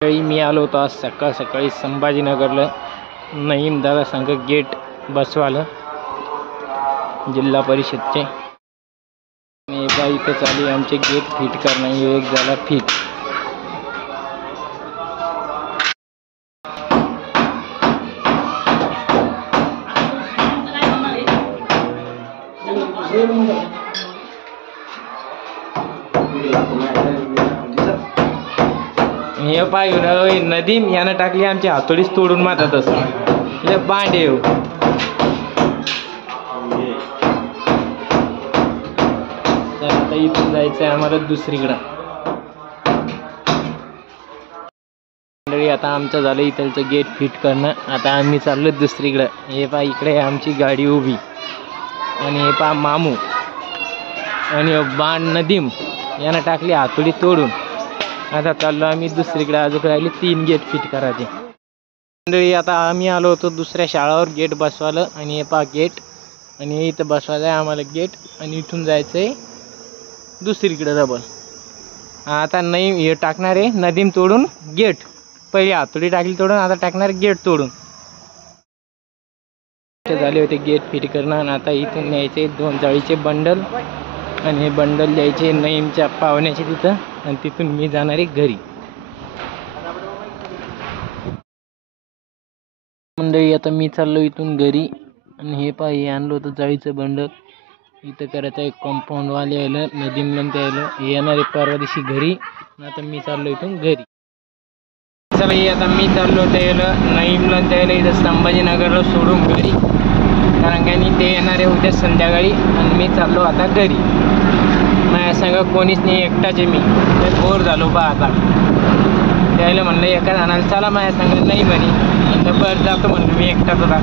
मी आलो होतो आज सकाळी संभाजीनगरला नईम दादा संघ गेट बसवायला जिल्हा परिषदचे. एका इथे चालू आमचे गेट फिट करणं. एक झाला फिट. हे पाय नदीम यानं टाकली आमची हातोडीच तोडून मारतात असं बांडे हो. तर आता इथून जायचं आहे आम्हाला दुसरीकडं. आता आमचं झालं इथलचं गेट फिट करणं. आता आम्ही चाललो दुसरीकडं. हे पा इकडे आमची गाडी उभी आणि हे पा मामू आणि बाण नदीम यानं टाकली हातोडी तोडून. आता चाललो आम्ही दुसरीकडे. अजून राहिले 3 गेट फिट करायचे. मंडळी आता आम्ही आलो होतो दुसऱ्या शाळावर गेट बसवायला. आणि हे पा गेट आणि इथं बसवायचं आहे आम्हाला गेट. आणि इथून जायचं आहे दुसरीकडे डबल. आता नाही हे टाकणार आहे नदीम तोडून गेट. पहिले हातोडी टाकली तोडून, आता टाकणार गेट तोडून. झाले होते गेट फिट करणं. आणि आता इथून न्यायचे 2 जाळीचे बंडल आणि हे बंडल द्यायचे नईमच्या पाहुण्याचे तिथं. आणि तिथून मी जाणार आहे घरी. मंडळी आता मी चाललो इथून घरी. आणि हे पा हे आणलं होतं जाळीचं बंडल. इथं करायचं आहे कंपाऊंडवाले यायला नदीमलन त्याला हे येणार आहे परवा दिवशी घरी. आता मी चाललो इथून घरी. चला आता मी चाललो त्याला नईमलन त्याला इथं संभाजीनगरला सोडून घरी. कारण की ते येणार आहे उद्या संध्याकाळी. आणि मी चाललो आता घरी. माझ्या संग कोणीच नाही, एकटाच आहे मी. तर बोर झालो बा आता. त्याला म्हणलं एका जणाला चला माझ्या संग, नाही म्हणे. म्हणलं बरं जातो म्हणलं मी एकटाच होता.